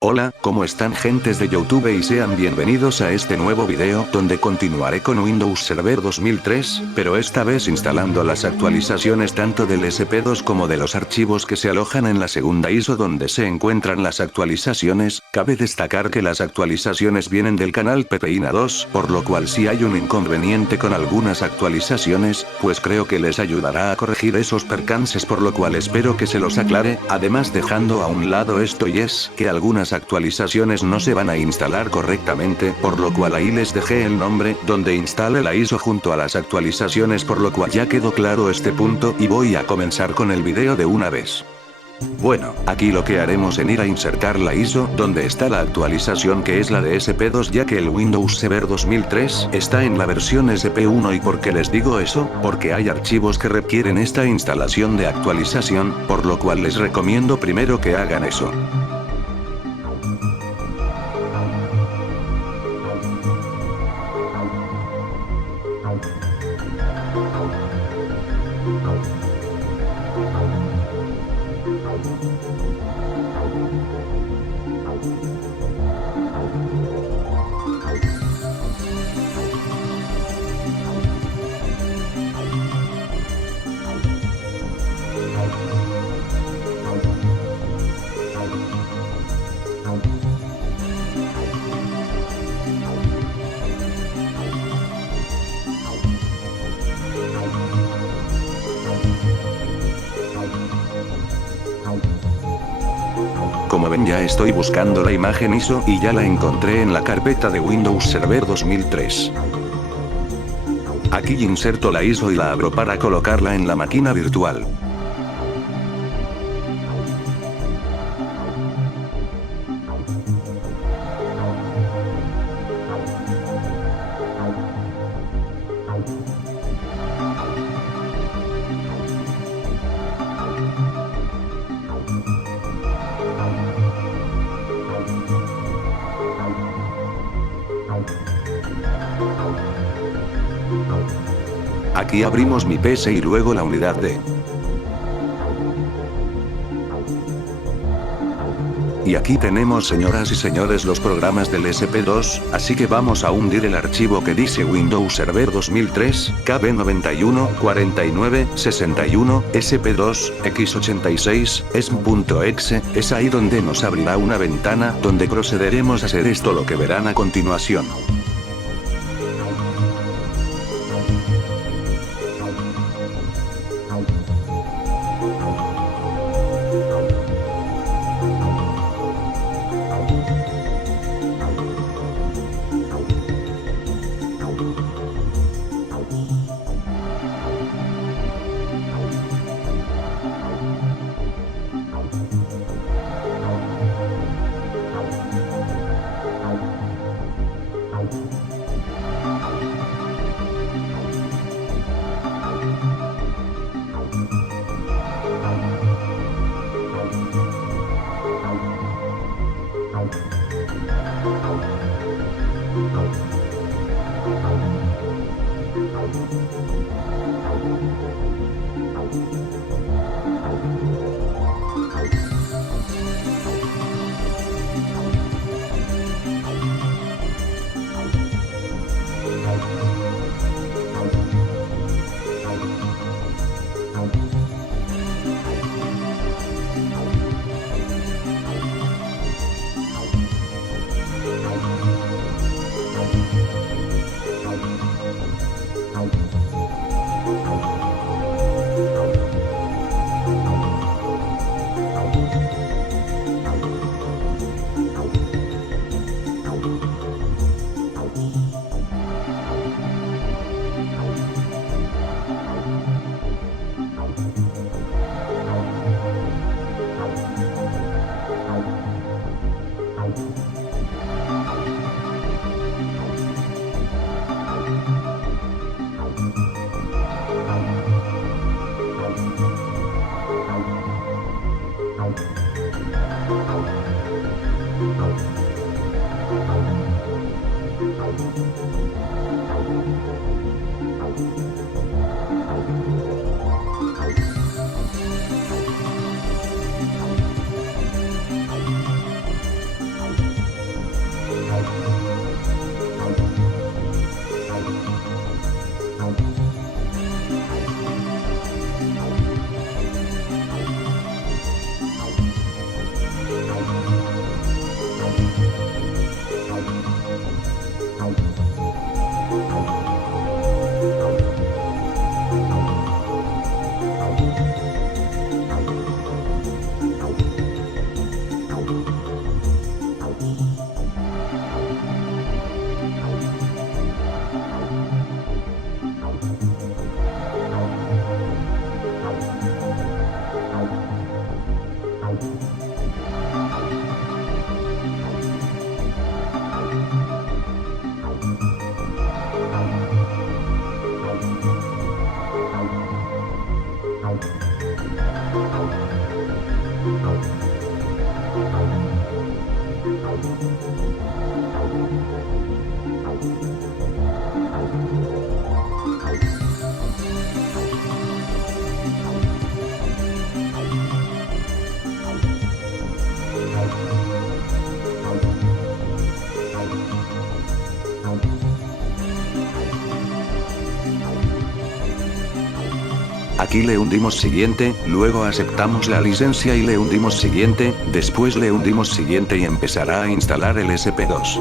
Hola, ¿cómo están gentes de YouTube y sean bienvenidos a este nuevo video donde continuaré con Windows Server 2003, pero esta vez instalando las actualizaciones tanto del SP2 como de los archivos que se alojan en la segunda ISO donde se encuentran las actualizaciones. Cabe destacar que las actualizaciones vienen del canal Pepeina 2, por lo cual si hay un inconveniente con algunas actualizaciones, pues creo que les ayudará a corregir esos percances, por lo cual espero que se los aclare, además dejando a un lado esto y es que algunas actualizaciones no se van a instalar correctamente, por lo cual ahí les dejé el nombre donde instale la ISO junto a las actualizaciones, por lo cual ya quedó claro este punto y voy a comenzar con el video de una vez. Bueno, aquí lo que haremos en ir a insertar la ISO donde está la actualización que es la de SP2, ya que el Windows Server 2003 está en la versión SP1. ¿Y por qué les digo eso? Porque hay archivos que requieren esta instalación de actualización, por lo cual les recomiendo primero que hagan eso. Como ven, ya estoy buscando la imagen ISO y ya la encontré en la carpeta de Windows Server 2003. Aquí inserto la ISO y la abro para colocarla en la máquina virtual. Aquí abrimos mi PC y luego la unidad de. Y aquí tenemos, señoras y señores, los programas del SP2, así que vamos a hundir el archivo que dice Windows Server 2003, KB91, 49, 61, SP2, X86, ESM.exe, es ahí donde nos abrirá una ventana, donde procederemos a hacer esto lo que verán a continuación. Aquí le hundimos siguiente, luego aceptamos la licencia y le hundimos siguiente, después le hundimos siguiente y empezará a instalar el SP2.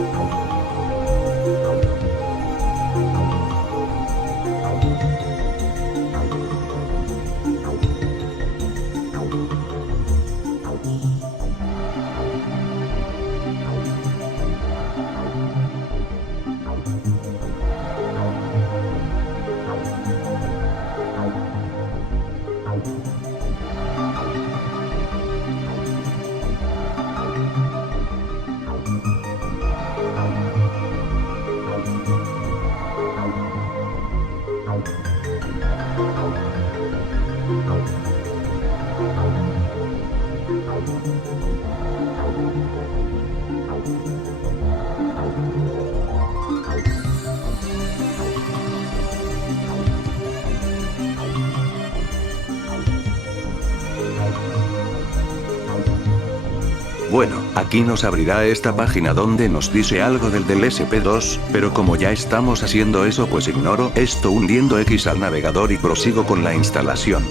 Bueno, aquí nos abrirá esta página donde nos dice algo del SP2, pero como ya estamos haciendo eso pues ignoro esto hundiendo X al navegador y prosigo con la instalación.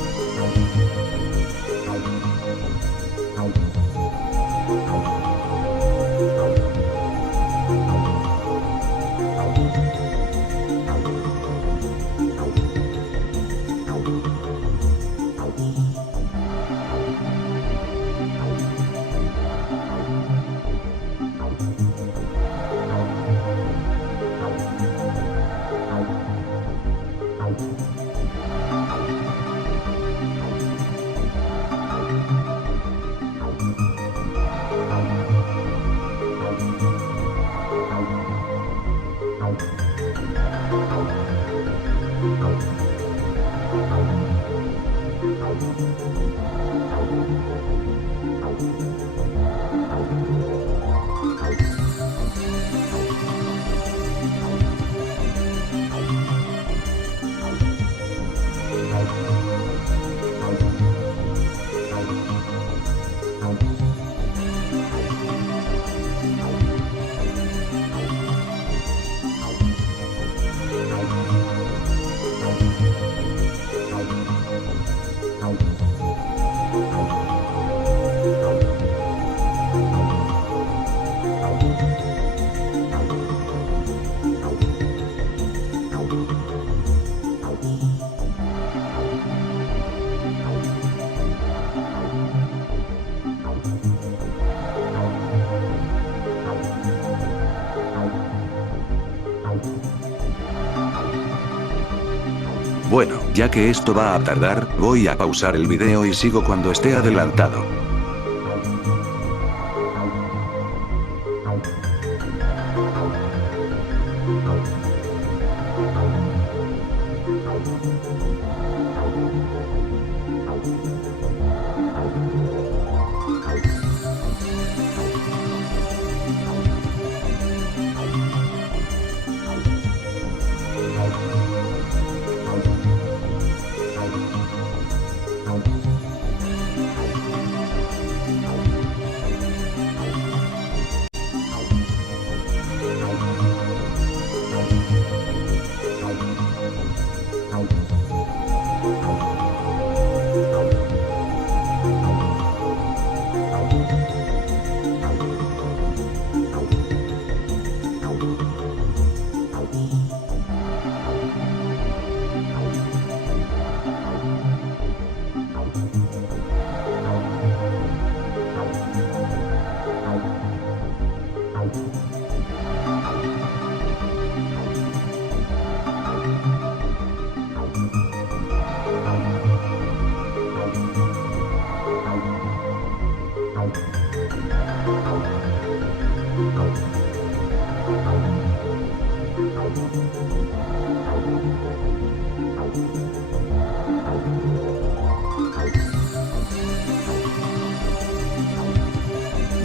Bueno, ya que esto va a tardar, voy a pausar el video y sigo cuando esté adelantado.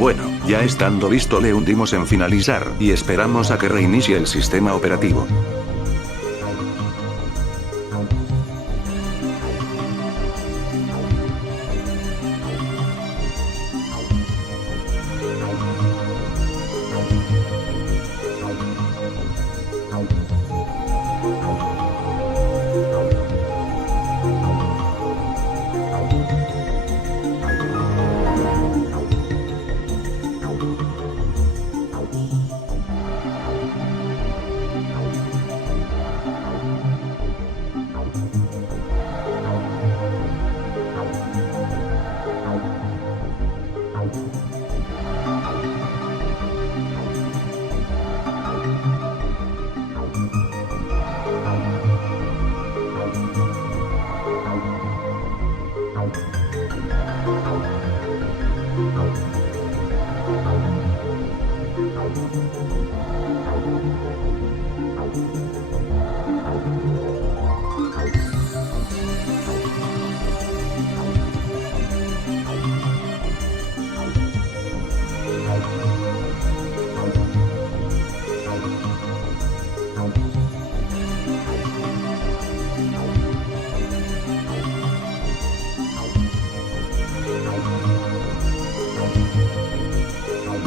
Bueno, ya estando listo le hundimos en finalizar y esperamos a que reinicie el sistema operativo.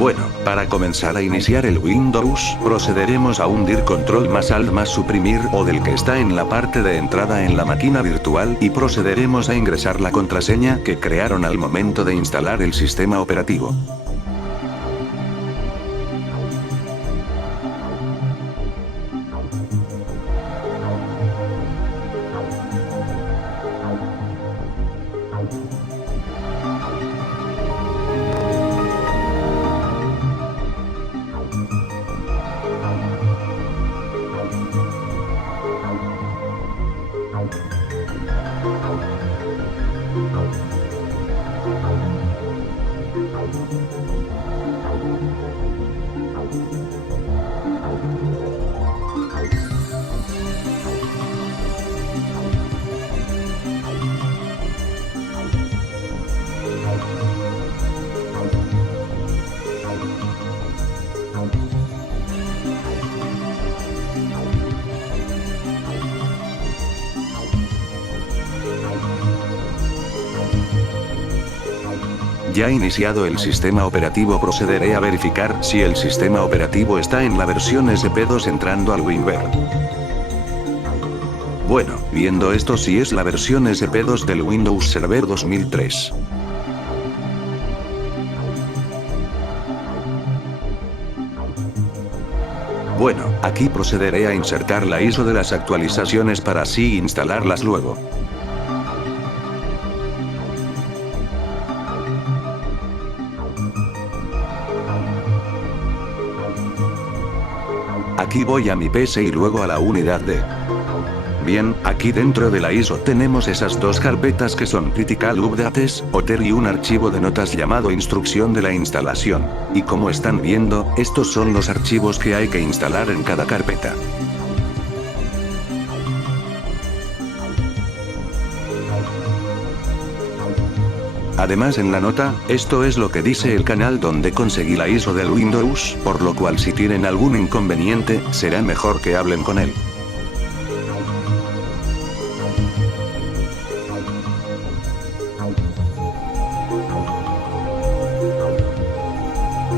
Bueno, para comenzar a iniciar el Windows, procederemos a hundir control más alt más suprimir o del que está en la parte de entrada en la máquina virtual y procederemos a ingresar la contraseña que crearon al momento de instalar el sistema operativo. Ya iniciado el sistema operativo, procederé a verificar si el sistema operativo está en la versión SP2 entrando al WinRAR. Bueno, viendo esto, sí es la versión SP2 del Windows Server 2003. Bueno, aquí procederé a insertar la ISO de las actualizaciones para así instalarlas luego. Aquí voy a mi PC y luego a la unidad de... Bien, aquí dentro de la ISO tenemos esas dos carpetas que son Critical Updates, OTER y un archivo de notas llamado Instrucción de la instalación. Y como están viendo, estos son los archivos que hay que instalar en cada carpeta. Además en la nota, esto es lo que dice el canal donde conseguí la ISO del Windows, por lo cual si tienen algún inconveniente, será mejor que hablen con él.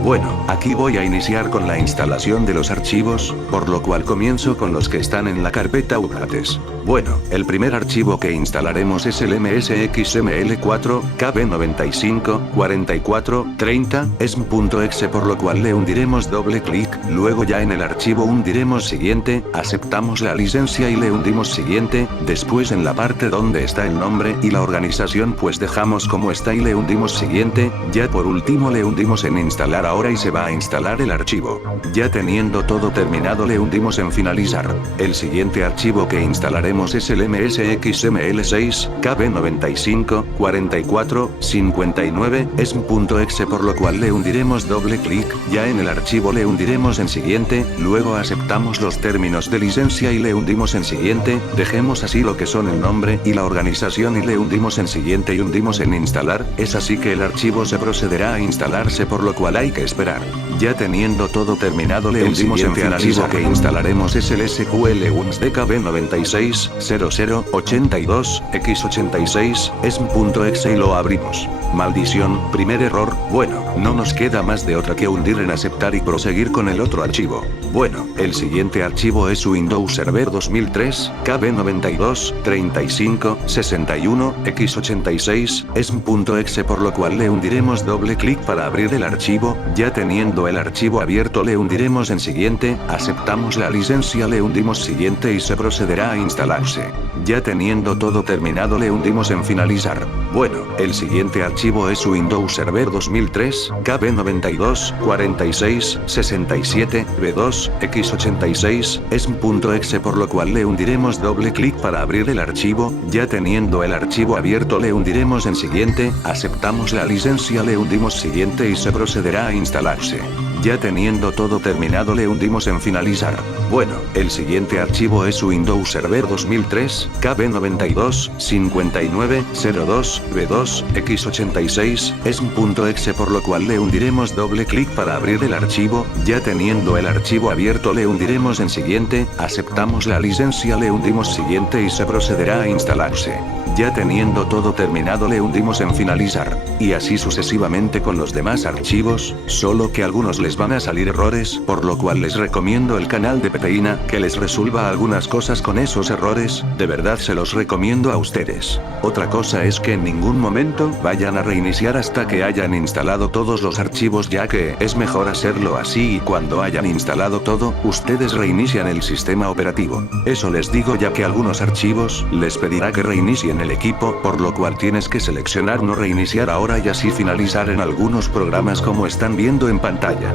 Bueno, aquí voy a iniciar con la instalación de los archivos, por lo cual comienzo con los que están en la carpeta Updates. Bueno, el primer archivo que instalaremos es el MSXML4, KB95, 44, 30, esm.exe, por lo cual le hundiremos doble clic, luego ya en el archivo hundiremos siguiente, aceptamos la licencia y le hundimos siguiente, después en la parte donde está el nombre y la organización pues dejamos como está y le hundimos siguiente, ya por último le hundimos en instalar ahora y se va a instalar el archivo. Ya teniendo todo terminado le hundimos en finalizar. El siguiente archivo que instalaremos uniremos es el MSXML6, KB95, 44, 59, ESM.exe, por lo cual le hundiremos doble clic, ya en el archivo le hundiremos en siguiente, luego aceptamos los términos de licencia y le hundimos en siguiente, dejemos así lo que son el nombre y la organización y le hundimos en siguiente y hundimos en instalar, es así que el archivo se procederá a instalarse, por lo cual hay que esperar. Ya teniendo todo terminado le hundimos en finalizar. El archivo que instalaremos es el SQL-DKB960082X86 ESM.exe y lo abrimos. Maldición, primer error, bueno, no nos queda más de otra que hundir en aceptar y proseguir con el otro archivo. Bueno, el siguiente archivo es Windows Server 2003, KB92, 35, 61, X86, ESM.exe, por lo cual le hundiremos doble clic para abrir el archivo, ya teniendo el archivo abierto le hundiremos en siguiente, aceptamos la licencia le hundimos siguiente y se procederá a instalarse. Ya teniendo todo terminado le hundimos en finalizar. Bueno, el siguiente archivo es Windows Server 2003, KB92, 46, 67, B2, X86, ESM.exe, por lo cual le hundiremos doble clic para abrir el archivo, ya teniendo el archivo abierto le hundiremos en siguiente, aceptamos la licencia le hundimos siguiente y se procederá a instalarse. Ya teniendo todo terminado le hundimos en finalizar. Bueno, el siguiente archivo es Windows Server 2003, KB92, 59, 02, B2, X86, ESM.exe, por lo cual le hundiremos doble clic para abrir el archivo, ya teniendo el archivo abierto le hundiremos en siguiente, aceptamos la licencia le hundimos siguiente y se procederá a instalarse. Ya teniendo todo terminado le hundimos en finalizar. Y así sucesivamente con los demás archivos, solo que a algunos les van a salir errores, por lo cual les recomiendo el canal de Peteína, que les resuelva algunas cosas con esos errores, de verdad se los recomiendo a ustedes. Otra cosa es que en ningún momento vayan a reiniciar hasta que hayan instalado todos los archivos, ya que es mejor hacerlo así y cuando hayan instalado todo, ustedes reinician el sistema operativo. Eso les digo ya que algunos archivos les pedirá que reinicien el equipo, por lo cual tienes que seleccionar no reiniciar ahora y así finalizar en algunos programas como están viendo en pantalla.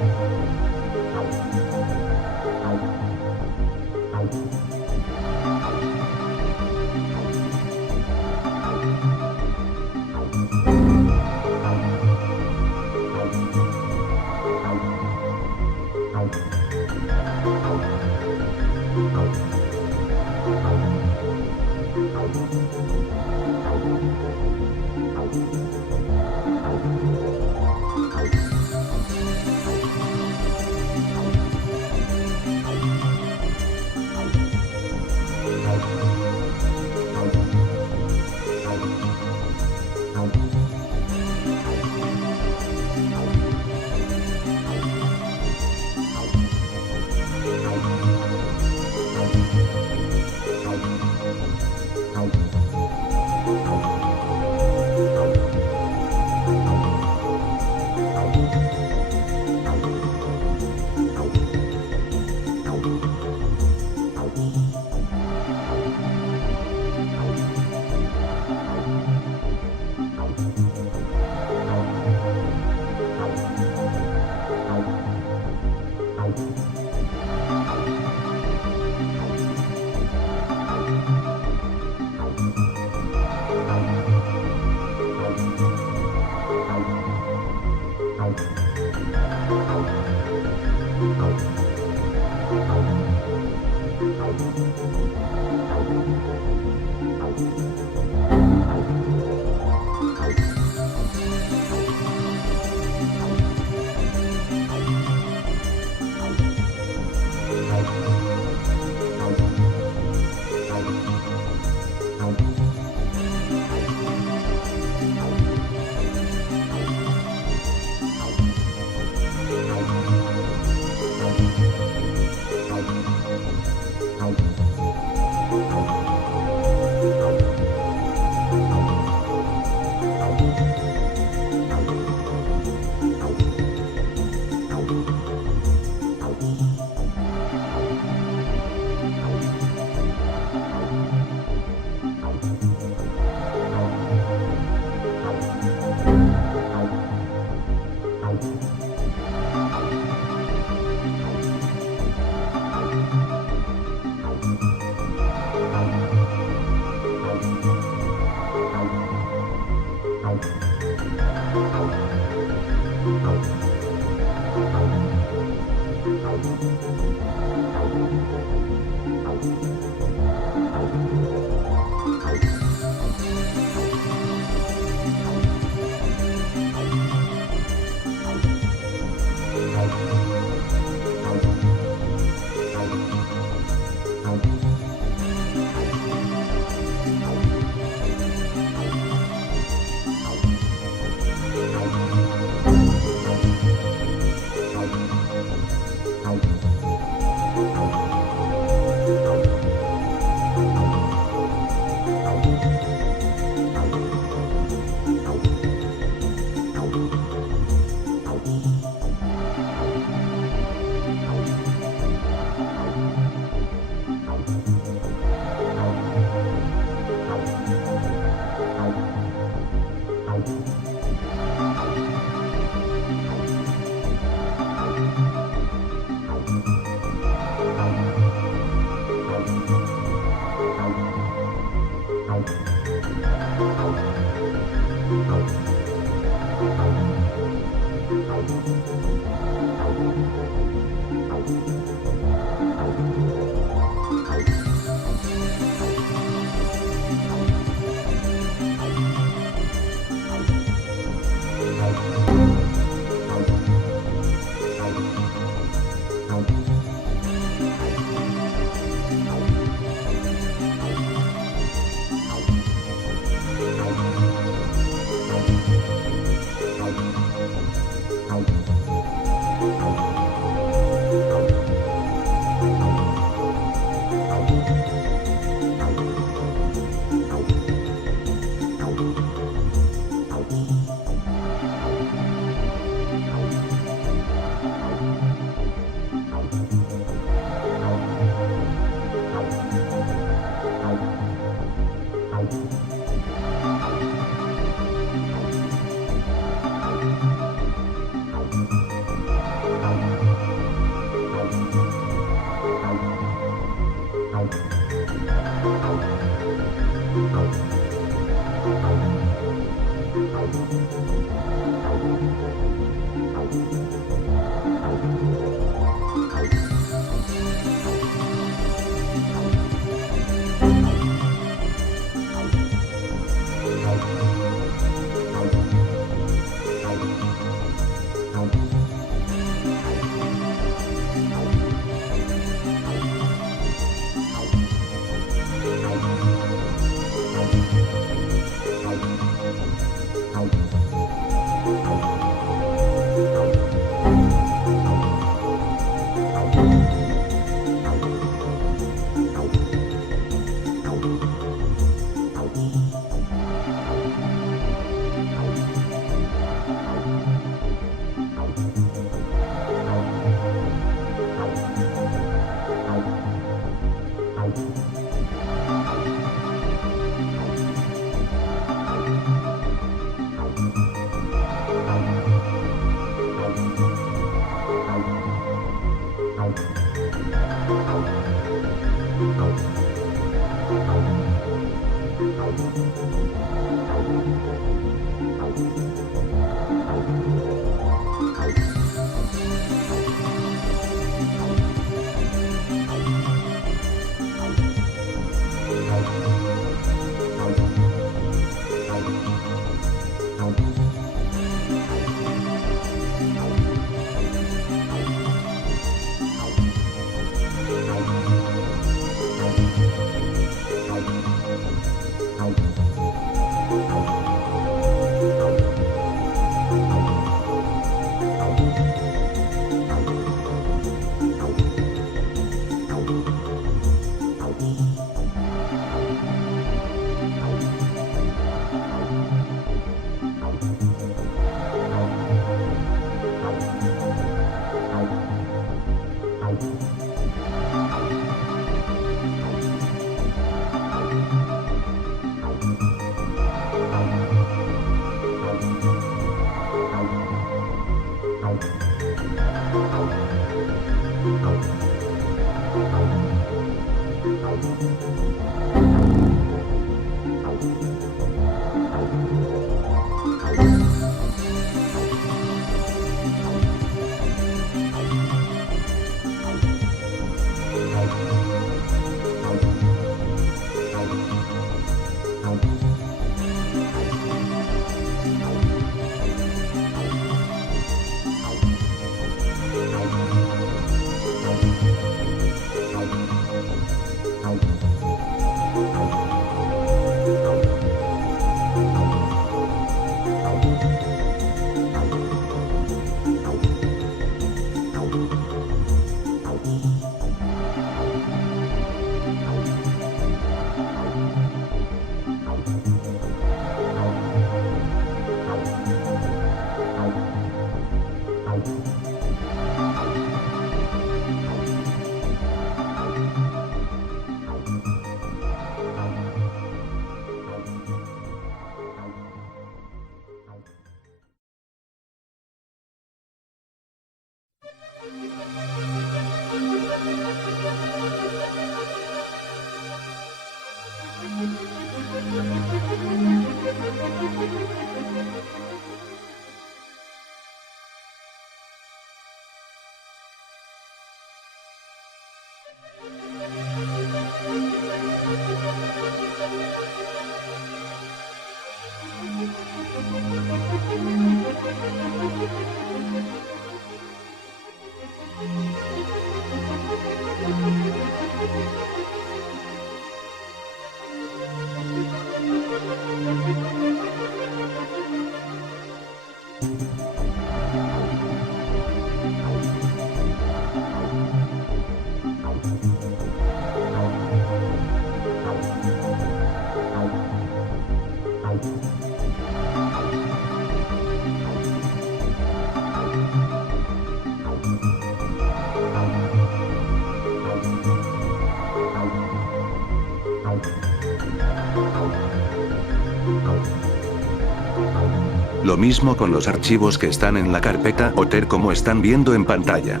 Lo mismo con los archivos que están en la carpeta OTER como están viendo en pantalla.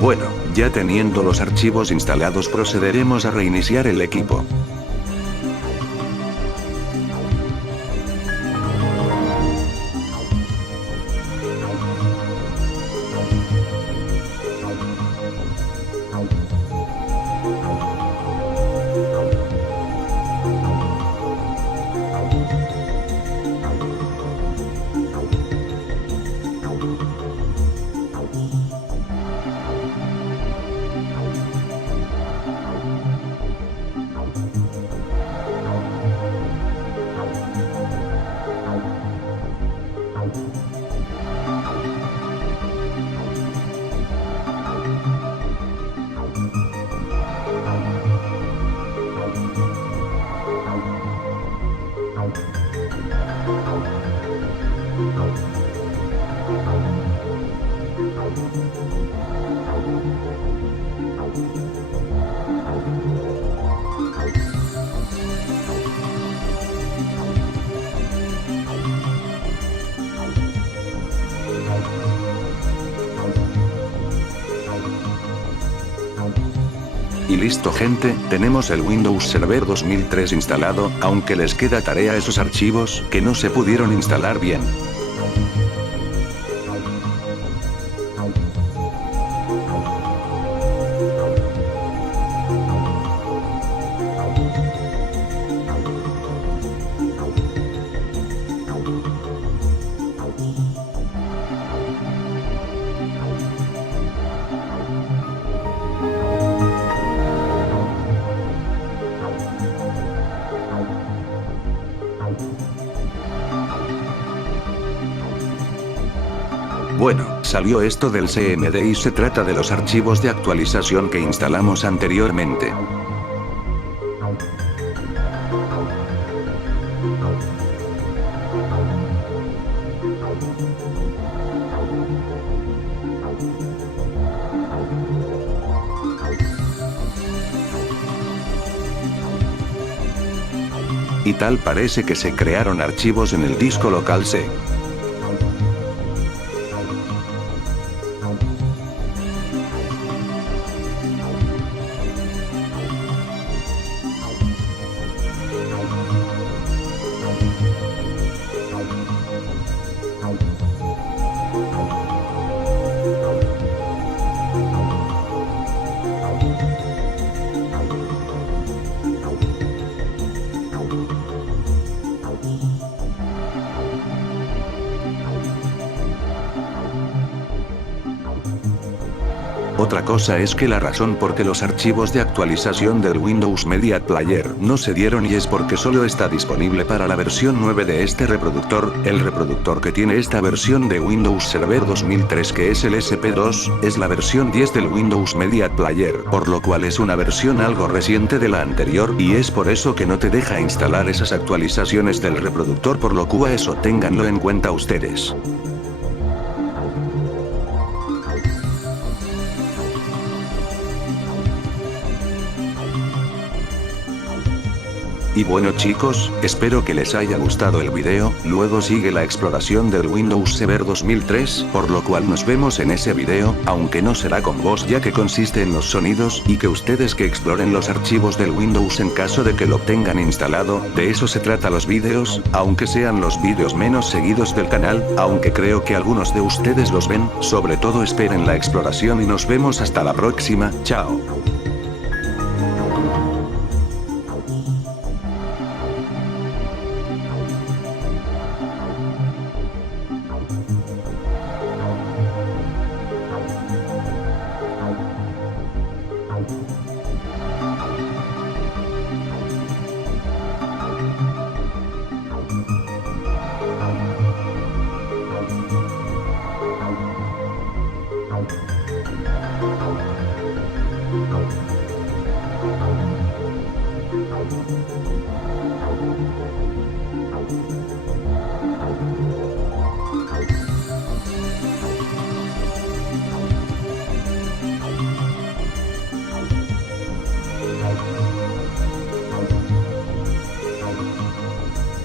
Bueno, ya teniendo los archivos instalados procederemos a reiniciar el equipo. Y listo gente, tenemos el Windows Server 2003 instalado, aunque les queda tarea a esos archivos que no se pudieron instalar bien. Bueno, salió esto del CMD y se trata de los archivos de actualización que instalamos anteriormente. Y tal parece que se crearon archivos en el disco local C. Otra cosa es que la razón por qué los archivos de actualización del Windows Media Player no se dieron y es porque solo está disponible para la versión 9 de este reproductor. El reproductor que tiene esta versión de Windows Server 2003, que es el SP2, es la versión 10 del Windows Media Player, por lo cual es una versión algo reciente de la anterior y es por eso que no te deja instalar esas actualizaciones del reproductor, por lo cual eso ténganlo en cuenta ustedes. Y bueno chicos, espero que les haya gustado el video, luego sigue la exploración del Windows Server 2003, por lo cual nos vemos en ese video, aunque no será con voz ya que consiste en los sonidos y que ustedes que exploren los archivos del Windows en caso de que lo tengan instalado, de eso se trata los vídeos, aunque sean los vídeos menos seguidos del canal, aunque creo que algunos de ustedes los ven, sobre todo esperen la exploración y nos vemos hasta la próxima, chao.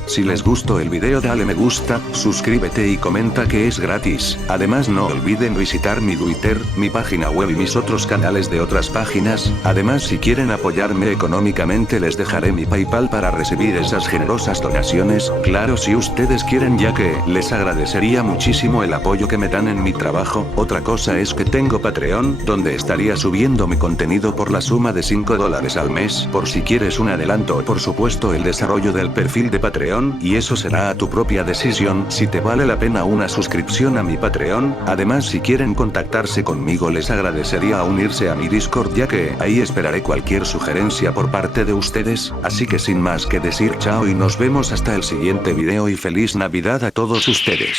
Si les gustó el video dale me gusta, suscríbete y comenta que es gratis. Además no olviden visitar mi Twitter, mi página web y mis otros canales de otras páginas. Además si quieren apoyarme económicamente les dejaré mi PayPal para recibir esas generosas donaciones, claro si ustedes quieren ya que les agradecería muchísimo el apoyo que me dan en mi trabajo. Otra cosa es que tengo Patreon, donde estaría subiendo mi contenido por la suma de $5 al mes, por si quieres un adelanto o por supuesto el desarrollo del perfil de Patreon. Y eso será a tu propia decisión si te vale la pena una suscripción a mi Patreon. Además si quieren contactarse conmigo les agradecería unirse a mi Discord ya que ahí esperaré cualquier sugerencia por parte de ustedes, así que sin más que decir chao y nos vemos hasta el siguiente video y feliz Navidad a todos ustedes.